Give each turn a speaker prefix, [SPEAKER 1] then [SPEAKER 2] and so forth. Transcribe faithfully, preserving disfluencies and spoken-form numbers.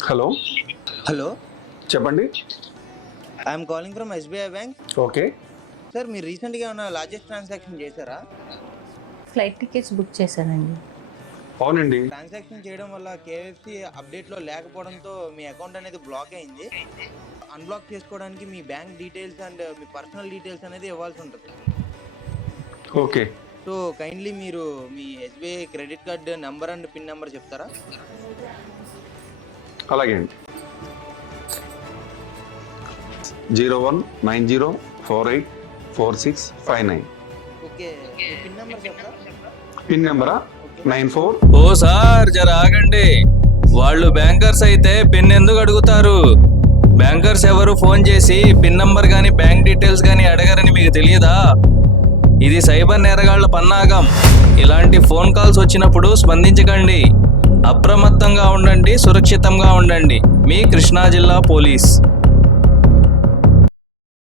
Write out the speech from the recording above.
[SPEAKER 1] Hello
[SPEAKER 2] hello
[SPEAKER 1] చెప్పండి.
[SPEAKER 2] I'm calling from SBI bank.
[SPEAKER 1] Okay.
[SPEAKER 2] Sir మీరు రీసెంట్గా ఏమైనా లార్జెస్ట్ ట్రాన్సాక్షన్ చేశారా?
[SPEAKER 3] ఫ్లైట్ టికెట్స్ బుక్ చేశానండి.
[SPEAKER 1] అవునండి.
[SPEAKER 2] ట్రాన్సాక్షన్ చేయడం వల్ల కేఎఫ్సి అప్డేట్లో లేకపోవడంతో మీ అకౌంట్ అనేది బ్లాక్ అయింది. అన్బ్లాక్ చేసుకోవడానికి మీ బ్యాంక్ డీటెయిల్స్ అండ్ మీ పర్సనల్ డీటెయిల్స్ అనేది ఇవ్వాల్సి ఉంటుంది.
[SPEAKER 1] ఓకే.
[SPEAKER 2] సో కైండ్లీ మీరు మీ SBI credit card number and pin number చెప్తారా?
[SPEAKER 1] అలాగే అండి. Zero one nine zero four eight four six five nine.
[SPEAKER 2] Okay, మీ పిన్ నెంబర్ చెప్తారా?
[SPEAKER 1] పిన్ నెంబరా నైన్ ఫోర్.
[SPEAKER 4] ఓ సార్ జర ఆగండి. వాళ్ళు బ్యాంకర్స్ అయితే పిన్ ఎందుకు అడుగుతారు? బ్యాంకర్స్ ఎవరు ఫోన్ చేసి పిన్ నంబర్ గానీ బ్యాంక్ డీటెయిల్స్ గానీ అడగరని మీకు తెలియదా? ఇది సైబర్ నేరగాళ్ల పన్నాగం. ఇలాంటి ఫోన్ కాల్స్ వచ్చినప్పుడు స్పందించకండి. అప్రమత్తంగా ఉండండి, సురక్షితంగా ఉండండి. మీ కృష్ణా జిల్లా పోలీస్.